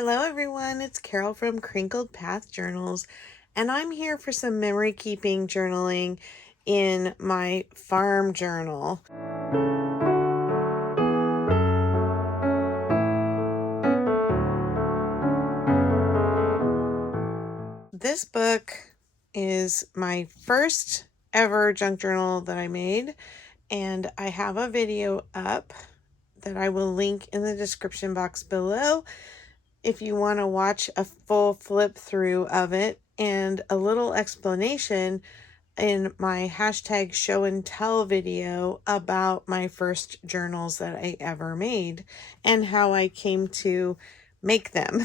Hello everyone, it's Carol from Crinkled Path Journals, and I'm here for some memory keeping journaling in my farm journal. This book is my first ever junk journal that I made, and I have a video up that I will link in the description box below if you want to watch a full flip through of it and a little explanation in my hashtag show and tell video about my first journals that I ever made and how I came to make them.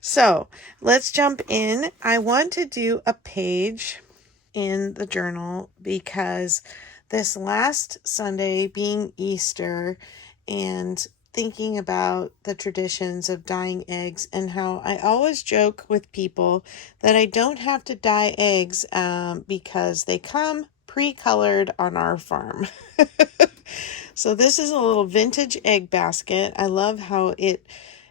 So let's jump in. I want to do a page in the journal because this last Sunday being Easter and thinking about the traditions of dyeing eggs and how I always joke with people that I don't have to dye eggs because they come pre-colored on our farm. So this is a little vintage egg basket. I love how it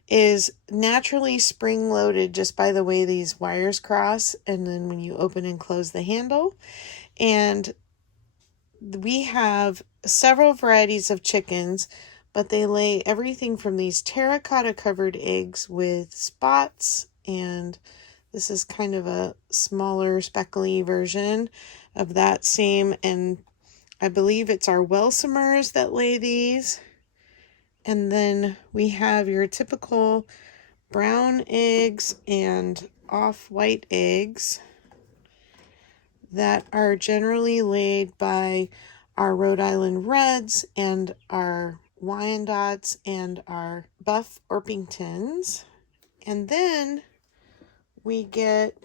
is naturally spring-loaded just by the way these wires cross, and then when you open and close the handle. And we have several varieties of chickens, but they lay everything from these terracotta covered eggs with spots, and this is kind of a smaller speckly version of that same, and I believe it's our Welsumers that lay these. And then we have your typical brown eggs and off-white eggs that are generally laid by our Rhode Island Reds and our Wyandottes and our Buff Orpingtons. And then we get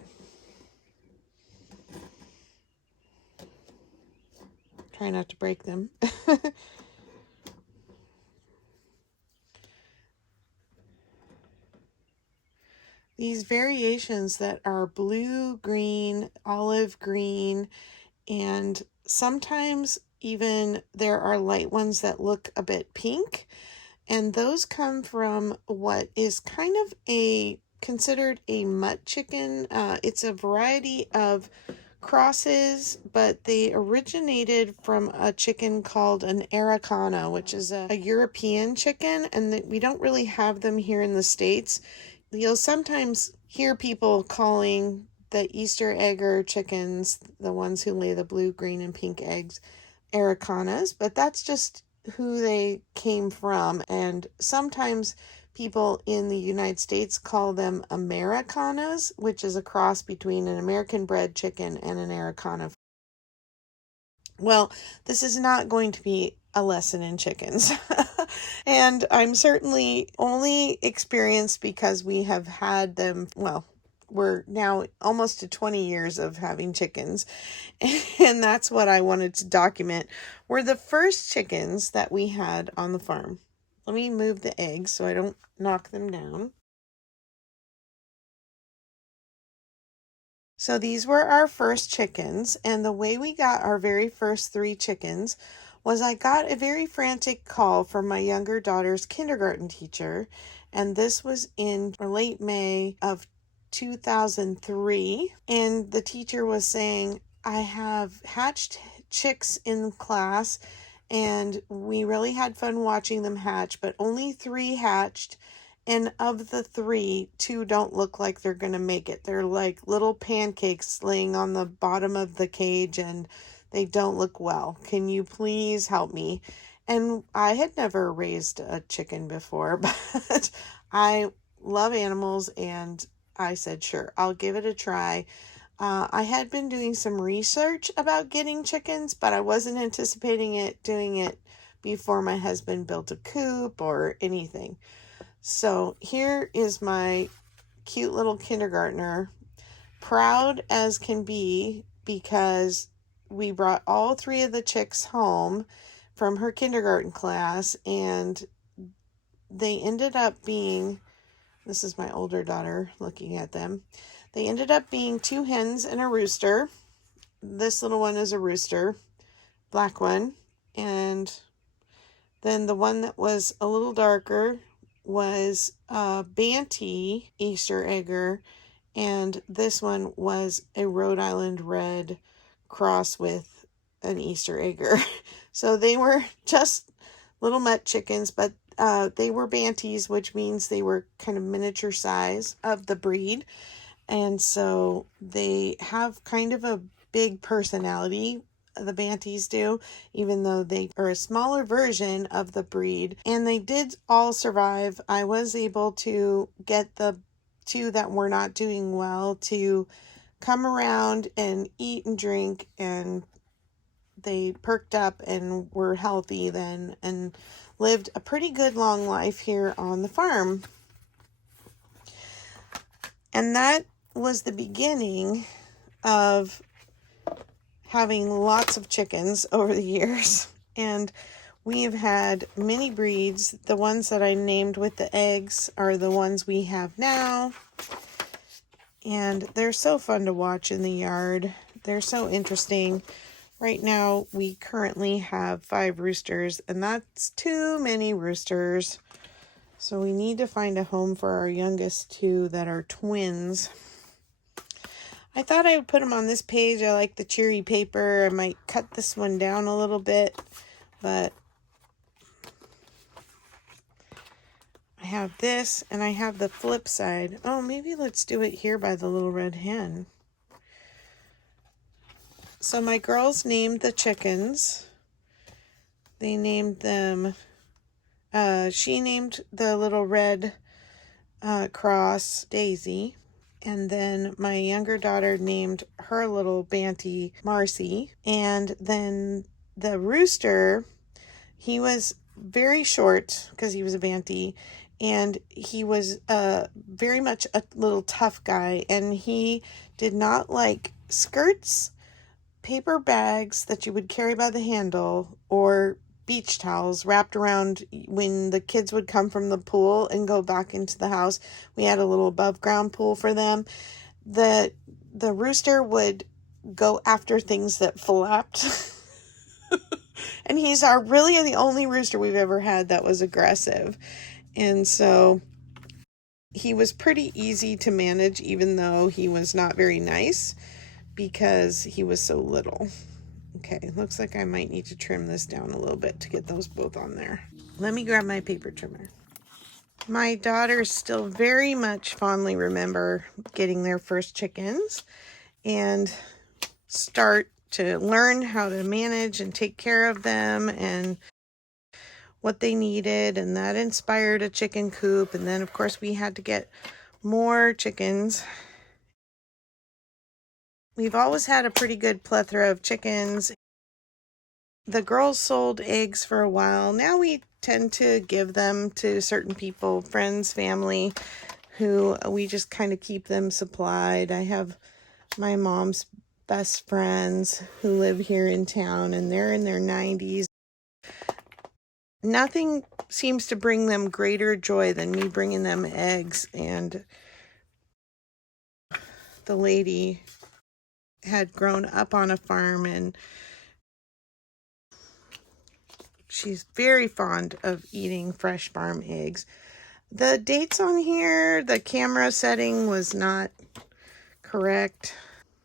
try not to break them. These variations that are blue, green, olive green, and sometimes even there are light ones that look a bit pink. And those come from what is kind of considered a mutt chicken. It's a variety of crosses, but they originated from a chicken called an Araucana, which is a European chicken, and we don't really have them here in the States. You'll sometimes hear people calling the Easter egger chickens, the ones who lay the blue, green, and pink eggs, Araucanas, but that's just who they came from. And sometimes people in the United States call them Americanas, which is a cross between an American bred chicken and an Araucana. Well, this is not going to be a lesson in chickens. And I'm certainly only experienced because we have had them, well, we're now almost to 20 years of having chickens. And that's what I wanted to document, were the first chickens that we had on the farm. Let me move the eggs so I don't knock them down. So these were our first chickens, and the way we got our very first 3 chickens was I got a very frantic call from my younger daughter's kindergarten teacher, and this was in late May of 2003, and the teacher was saying, I have hatched chicks in class, and we really had fun watching them hatch, but only 3 hatched. And of the 3, 2 don't look like they're going to make it. They're like little pancakes laying on the bottom of the cage and they don't look well. Can you please help me? And I had never raised a chicken before, but I love animals and I said, sure, I'll give it a try. I had been doing some research about getting chickens, but I wasn't anticipating doing it before my husband built a coop or anything. So here is my cute little kindergartner, proud as can be because we brought all 3 of the chicks home from her kindergarten class, and they ended up being, this is my older daughter looking at them, they ended up being 2 hens and a rooster. This little one is a rooster, black one, and then the one that was a little darker was a Banty Easter egger, and this one was a Rhode Island Red cross with an Easter egger. So they were just little mutt chickens, but they were Banties, which means they were kind of miniature size of the breed. And so they have kind of a big personality, the Banties do, even though they are a smaller version of the breed. And they did all survive. I was able to get the two that were not doing well to come around and eat and drink, and they perked up and were healthy then and lived a pretty good long life here on the farm. And that was the beginning of having lots of chickens over the years. And we've had many breeds. The ones that I named with the eggs are the ones we have now. And they're so fun to watch in the yard. They're so interesting. Right now, we currently have 5 roosters, and that's too many roosters. So we need to find a home for our youngest 2 that are twins. I thought I would put them on this page. I like the cheery paper. I might cut this one down a little bit, but I have this, and I have the flip side. Oh, maybe let's do it here by the little red hen. So my girls named the chickens. They named them, she named the little red cross Daisy. And then my younger daughter named her little Banty Marcy. And then the rooster, he was very short because he was a Banty. And he was very much a little tough guy. And he did not like skirts, paper bags that you would carry by the handle, or beach towels wrapped around when the kids would come from the pool and go back into the house. We had a little above ground pool for them. The rooster would go after things that flapped. And he's really the only rooster we've ever had that was aggressive. And so he was pretty easy to manage, even though he was not very nice, because he was so little. Okay, looks like I might need to trim this down a little bit to get those both on there. Let me grab my paper trimmer. My daughters still very much fondly remember getting their first chickens and start to learn how to manage and take care of them and what they needed, and that inspired a chicken coop. And then of course we had to get more chickens. We've always had a pretty good plethora of chickens. The girls sold eggs for a while. Now we tend to give them to certain people, friends, family, who we just kind of keep them supplied. I have my mom's best friends who live here in town, and they're in their 90s. Nothing seems to bring them greater joy than me bringing them eggs. And the lady had grown up on a farm, and she's very fond of eating fresh farm eggs. The dates on here, the camera setting was not correct.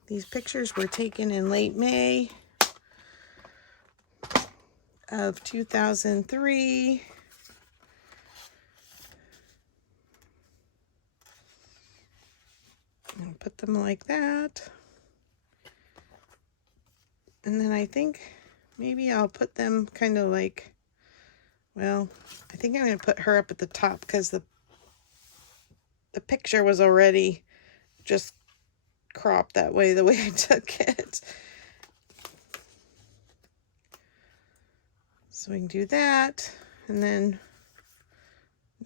These pictures were taken in late May of 2003. I'll put them like that. And then I think maybe I'll put them kind of like, well, I think I'm going to put her up at the top because the picture was already just cropped that way, the way I took it. So we can do that. And then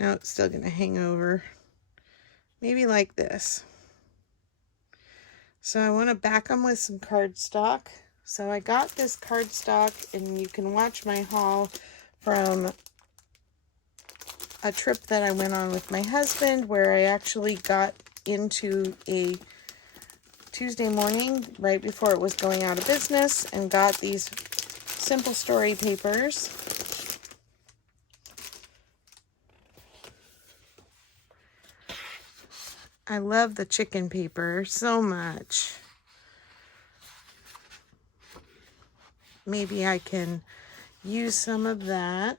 now it's still going to hang over. Maybe like this. So I want to back them with some cardstock. So I got this cardstock, and you can watch my haul from a trip that I went on with my husband, where I actually got into a Tuesday morning right before it was going out of business and got these Simple Story papers. I love the chicken paper so much. Maybe I can use some of that.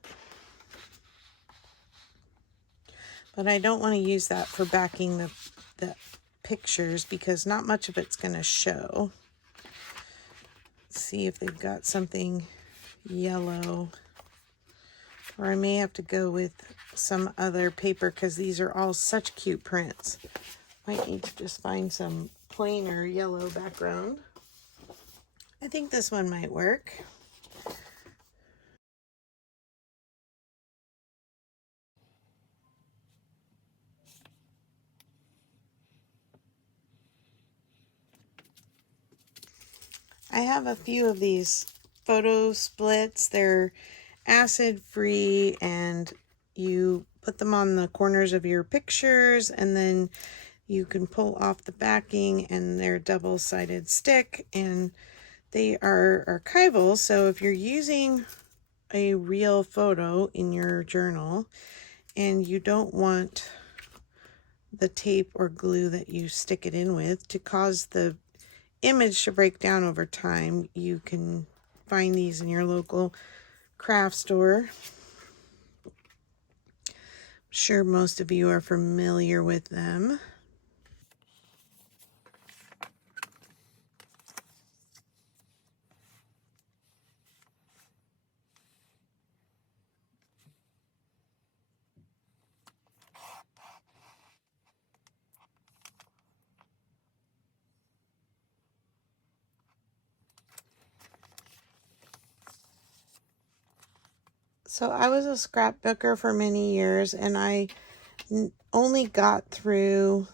But I don't want to use that for backing the pictures because not much of it's going to show. Let's see if they've got something yellow. Or I may have to go with some other paper because these are all such cute prints. Might need to just find some plainer yellow background. I think this one might work. I have a few of these photo splits. They're acid free and you put them on the corners of your pictures and then you can pull off the backing, and they're double-sided stick and they are archival. So if you're using a real photo in your journal and you don't want the tape or glue that you stick it in with to cause the image to break down over time, you can find these in your local craft store. I'm sure most of you are familiar with them. So I was a scrapbooker for many years, and I only got through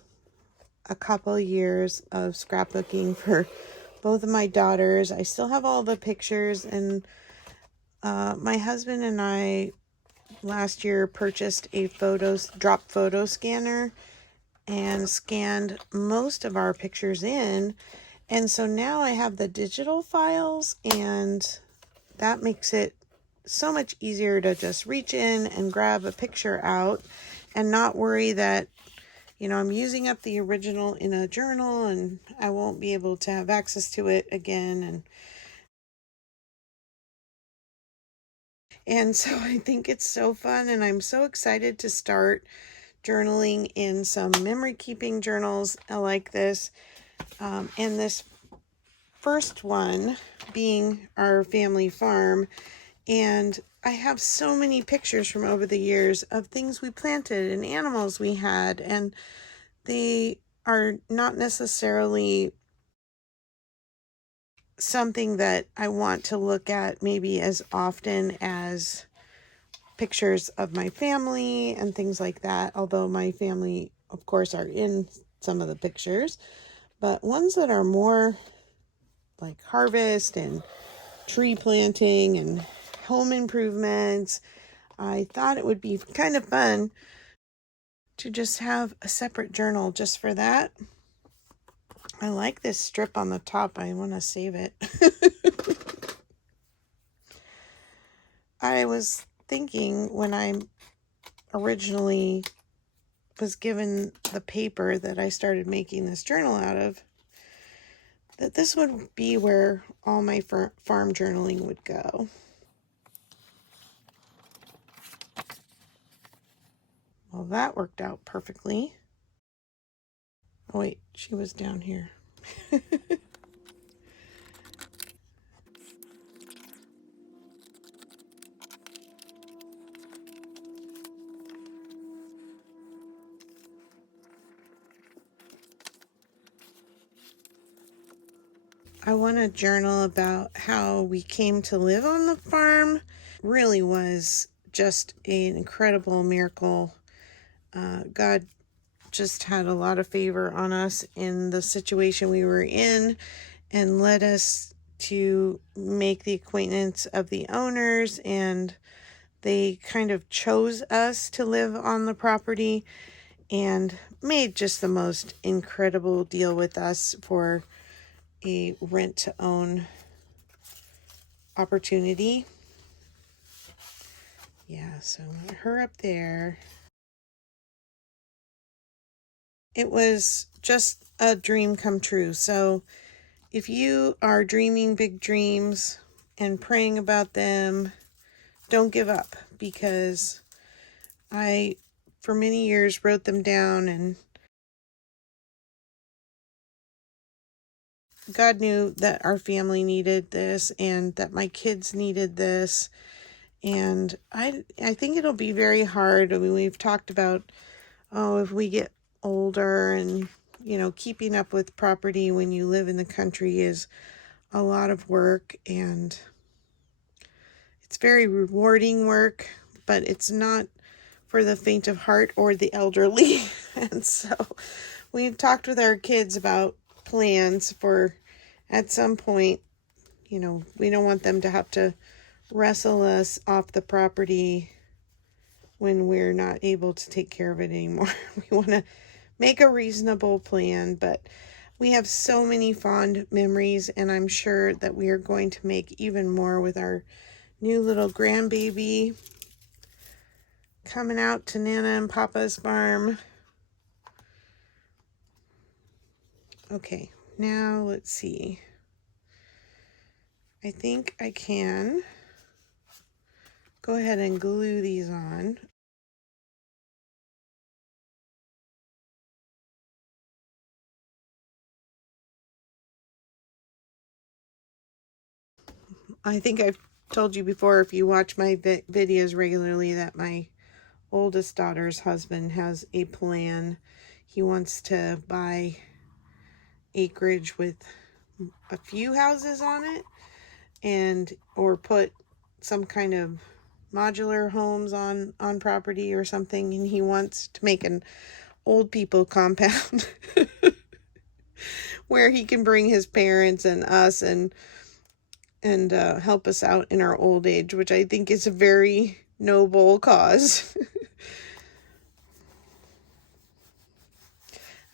a couple years of scrapbooking for both of my daughters. I still have all the pictures, and my husband and I last year purchased a drop photo scanner and scanned most of our pictures in. And so now I have the digital files, and that makes it so much easier to just reach in and grab a picture out and not worry that, you know, I'm using up the original in a journal and I won't be able to have access to it again. And so I think it's so fun, and I'm so excited to start journaling in some memory keeping journals like this. And this first one being our family farm. And I have so many pictures from over the years of things we planted and animals we had, and they are not necessarily something that I want to look at maybe as often as pictures of my family and things like that, although my family, of course, are in some of the pictures, but ones that are more like harvest and tree planting and home improvements, I thought it would be kind of fun to just have a separate journal just for that. I like this strip on the top. I want to save it. I was thinking when I originally was given the paper that I started making this journal out of, that this would be where all my farm journaling would go. Well, that worked out perfectly. Oh wait, she was down here. I want to journal about how we came to live on the farm. Really was just an incredible miracle. God just had a lot of favor on us in the situation we were in and led us to make the acquaintance of the owners, and they kind of chose us to live on the property and made just the most incredible deal with us for a rent to own opportunity. Yeah, so her up there. it was just a dream come true. So if you are dreaming big dreams and praying about them, don't give up, because I, for many years, wrote them down, and God knew that our family needed this and that my kids needed this. And I think it'll be very hard. I mean, we've talked about, oh, if we get older, and, keeping up with property when you live in the country is a lot of work, and it's very rewarding work, but it's not for the faint of heart or the elderly. And so we've talked with our kids about plans for, at some point, we don't want them to have to wrestle us off the property when we're not able to take care of it anymore. We want to make a reasonable plan, but we have so many fond memories, and I'm sure that we are going to make even more with our new little grandbaby coming out to Nana and Papa's farm. Okay, now let's see. I think I can go ahead and glue these on. I think I've told you before, if you watch my videos regularly, that my oldest daughter's husband has a plan. He wants to buy acreage with a few houses on it, or put some kind of modular homes on property or something, and he wants to make an old people compound where he can bring his parents and us and help us out in our old age, which I think is a very noble cause.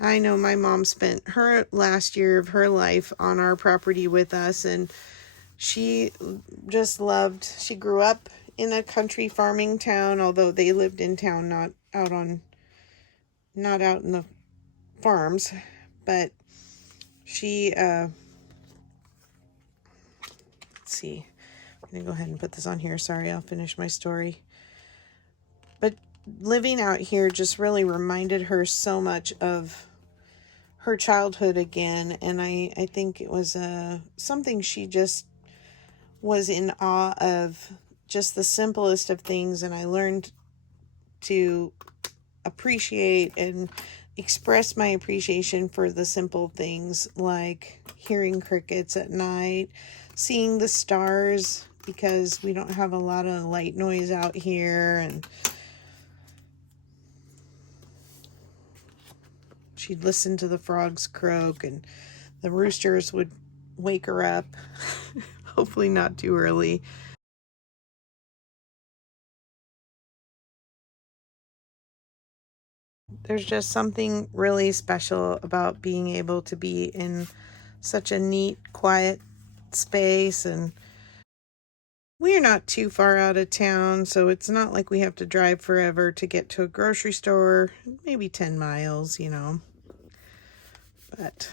I know my mom spent her last year of her life on our property with us, and she just loved, she grew up in a country farming town, although they lived in town, not out in the farms, but she, let's see, I'm going to go ahead and put this on here. Sorry, I'll finish my story. But living out here just really reminded her so much of her childhood again, and I think it was something she just was in awe of, just the simplest of things, and I learned to appreciate and express my appreciation for the simple things, like hearing crickets at night, seeing the stars, because we don't have a lot of light noise out here, and she'd listen to the frogs croak, and the roosters would wake her up. Hopefully not too early. There's just something really special about being able to be in such a neat, quiet space, and we're not too far out of town, so it's not like we have to drive forever to get to a grocery store, maybe 10 miles, but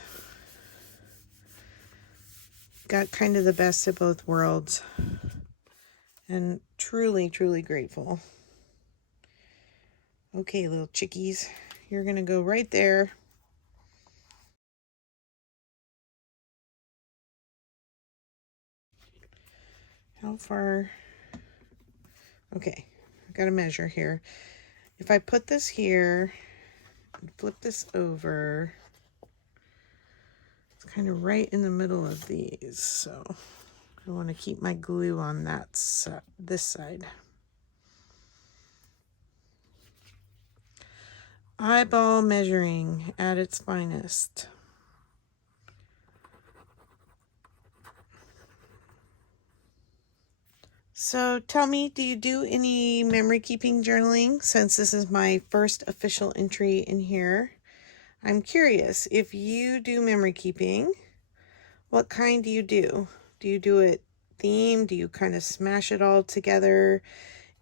got kind of the best of both worlds, and truly, truly grateful. Okay, little chickies, you're gonna go right there. How far? Okay, I've got to measure here. If I put this here and flip this over, it's kind of right in the middle of these, so I want to keep my glue on this side. Eyeball measuring at its finest. So tell me, do you do any memory keeping journaling, since this is my first official entry in here? I'm curious, if you do memory keeping, what kind do you do? Do you do it themed? Do you kind of smash it all together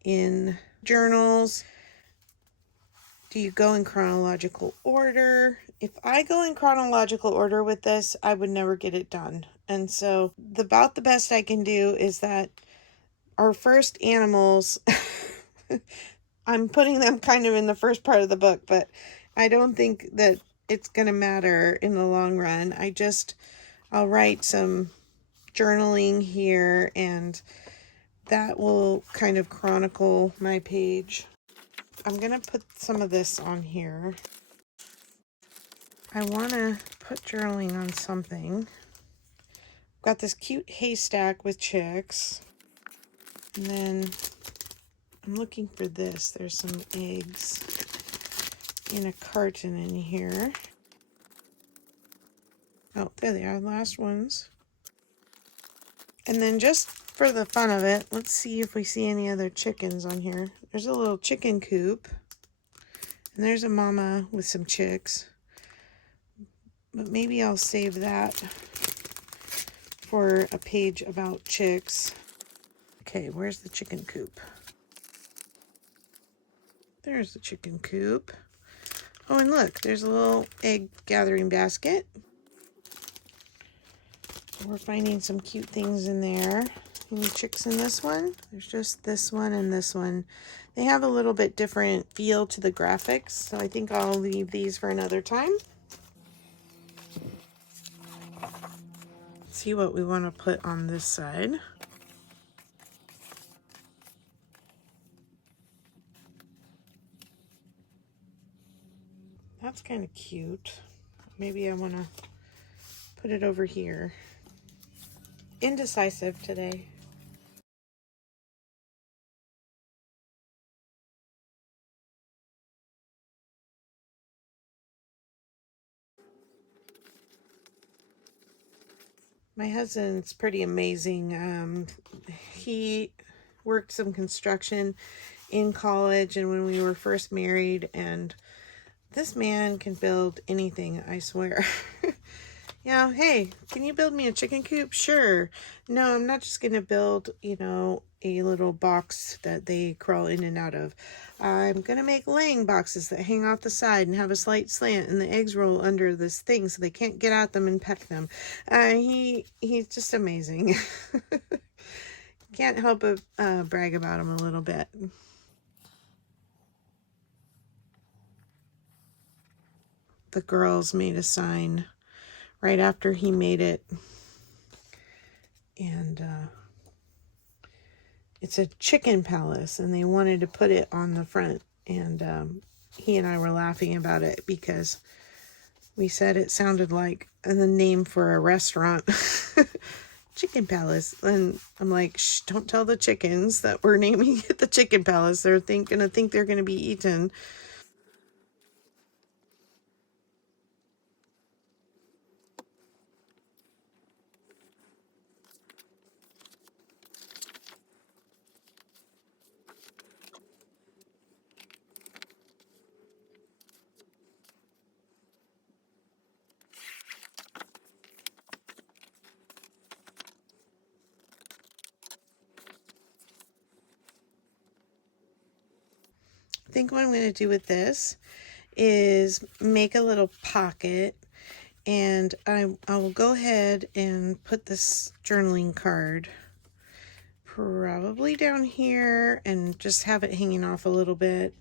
in journals? Do you go in chronological order? If I go in chronological order with this, I would never get it done. And so about the best I can do is that our first animals, I'm putting them kind of in the first part of the book, but I don't think that it's going to matter in the long run. I'll write some journaling here, and that will kind of chronicle my page. I'm going to put some of this on here. I want to put journaling on something. Got this cute haystack with chicks. And then I'm looking for this. There's some eggs in a carton in here. Oh, there they are, the last ones. And then just for the fun of it, let's see if we see any other chickens on here. There's a little chicken coop. And there's a mama with some chicks. But maybe I'll save that for a page about chicks. Okay, where's the chicken coop? There's the chicken coop. Oh, and look, there's a little egg gathering basket. We're finding some cute things in there. Any chicks in this one? There's just this one and this one. They have a little bit different feel to the graphics, so I think I'll leave these for another time. See what we want to put on this side. That's kind of cute. Maybe I want to put it over here. Indecisive today. My husband's pretty amazing. He worked some construction in college and when we were first married, and this man can build anything, I swear. Yeah, hey, can you build me a chicken coop? Sure. No, I'm not just going to build, a little box that they crawl in and out of. I'm going to make laying boxes that hang off the side and have a slight slant, and the eggs roll under this thing so they can't get at them and peck them. He's just amazing. Can't help but brag about him a little bit. The girls made a sign right after he made it, and it's a chicken palace, and they wanted to put it on the front, and he and I were laughing about it because we said it sounded like the name for a restaurant. Chicken Palace. And I'm like, shh, don't tell the chickens that we're naming it the Chicken Palace. They're gonna think they're gonna be eaten. I think what I'm going to do with this is make a little pocket, and I will go ahead and put this journaling card probably down here and just have it hanging off a little bit,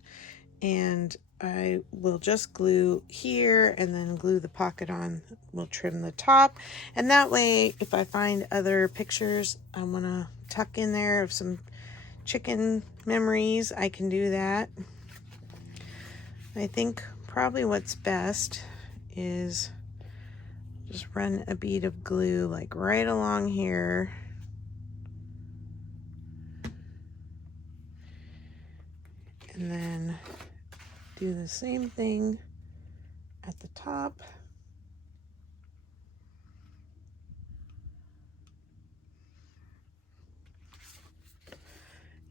and I will just glue here and then glue the pocket on. We'll trim the top, and that way if I find other pictures I want to tuck in there of some chicken memories, I can do that. I think probably what's best is just run a bead of glue like right along here. And then do the same thing at the top.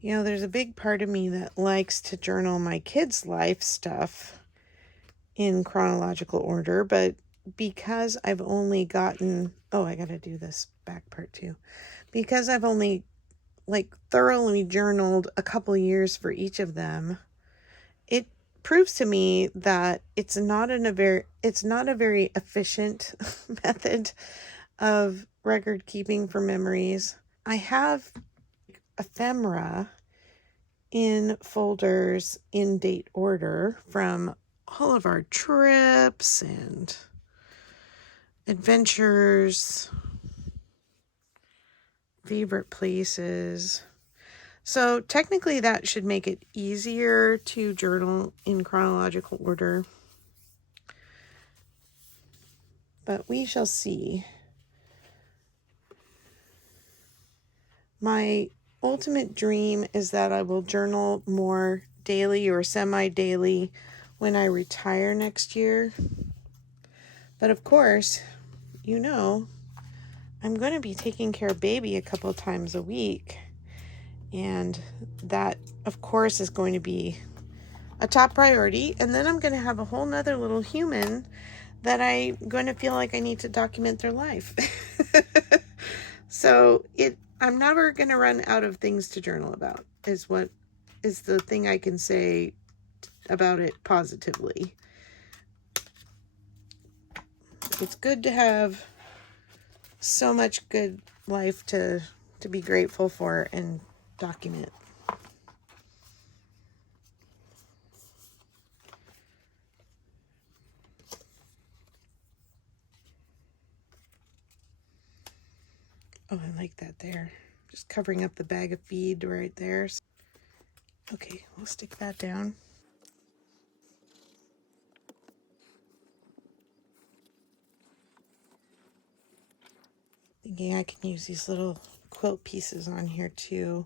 There's a big part of me that likes to journal my kids' life stuff in chronological order, but because I've only gotten, I gotta do this back part too. Because I've only thoroughly journaled a couple years for each of them, it proves to me that it's not a very efficient method of record keeping for memories. I have ephemera in folders in date order from all of our trips and adventures, favorite places. So technically that should make it easier to journal in chronological order, but we shall see. My ultimate dream is that I will journal more daily or semi-daily when I retire next year. But of course, you know, I'm going to be taking care of baby a couple of times a week. And that, of course, is going to be a top priority. And then I'm going to have a whole nother little human that I'm going to feel like I need to document their life. So I'm never going to run out of things to journal about, is the thing I can say about it positively. It's good to have so much good life to be grateful for and document. Oh, I like that there. Just covering up the bag of feed right there. Okay, we'll stick that down. Thinking I can use these little quilt pieces on here too.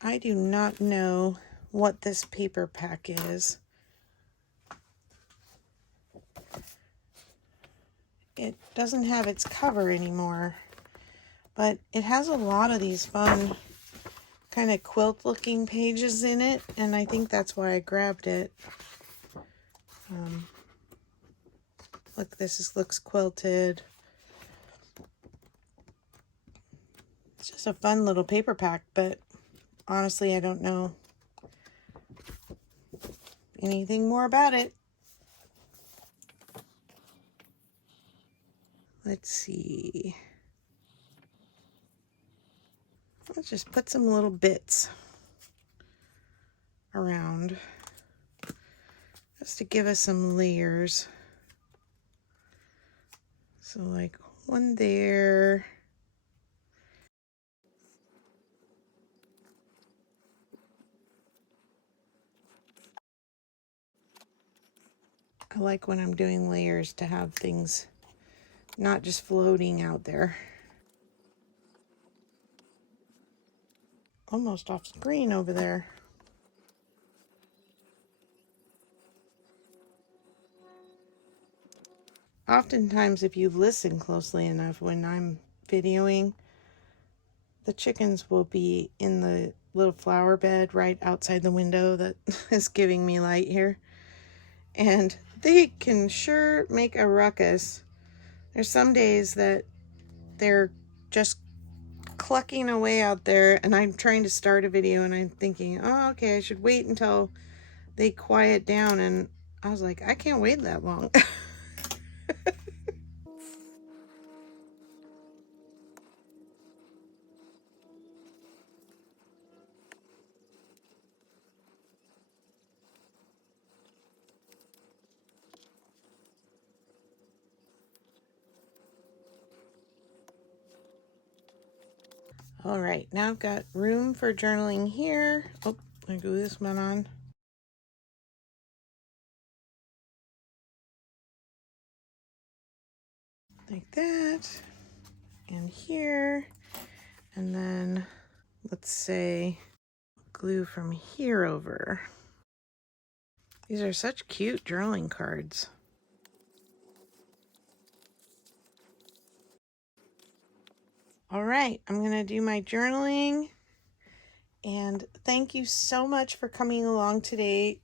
I do not know what this paper pack is. It doesn't have its cover anymore, but it has a lot of these fun kind of quilt looking pages in it, and I think that's why I grabbed it. Look, looks quilted. It's just a fun little paper pack, but honestly, I don't know anything more about it. Let's see. Let's just put some little bits around just to give us some layers. So like one there. I like when I'm doing layers to have things not just floating out there. Almost off screen over there. Oftentimes, if you listen closely enough when I'm videoing, the chickens will be in the little flower bed right outside the window that is giving me light here. And they can sure make a ruckus. There's some days that they're just clucking away out there, and I'm trying to start a video and I'm thinking, oh, okay, I should wait until they quiet down, and I was like, I can't wait that long. All right, now I've got room for journaling here. Oh, I glue this one on. Like that. And here. And then let's say glue from here over. These are such cute journaling cards. All right, I'm going to do my journaling. And thank you so much for coming along today.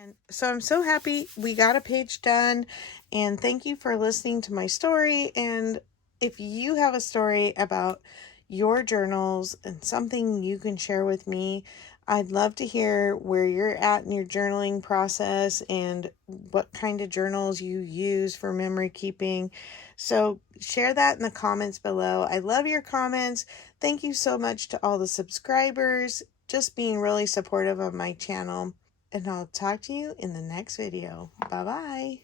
And so I'm so happy we got a page done. And thank you for listening to my story. And if you have a story about your journals and something you can share with me, I'd love to hear where you're at in your journaling process and what kind of journals you use for memory keeping. So share that in the comments below. I love your comments. Thank you so much to all the subscribers, just being really supportive of my channel. And I'll talk to you in the next video. Bye-bye.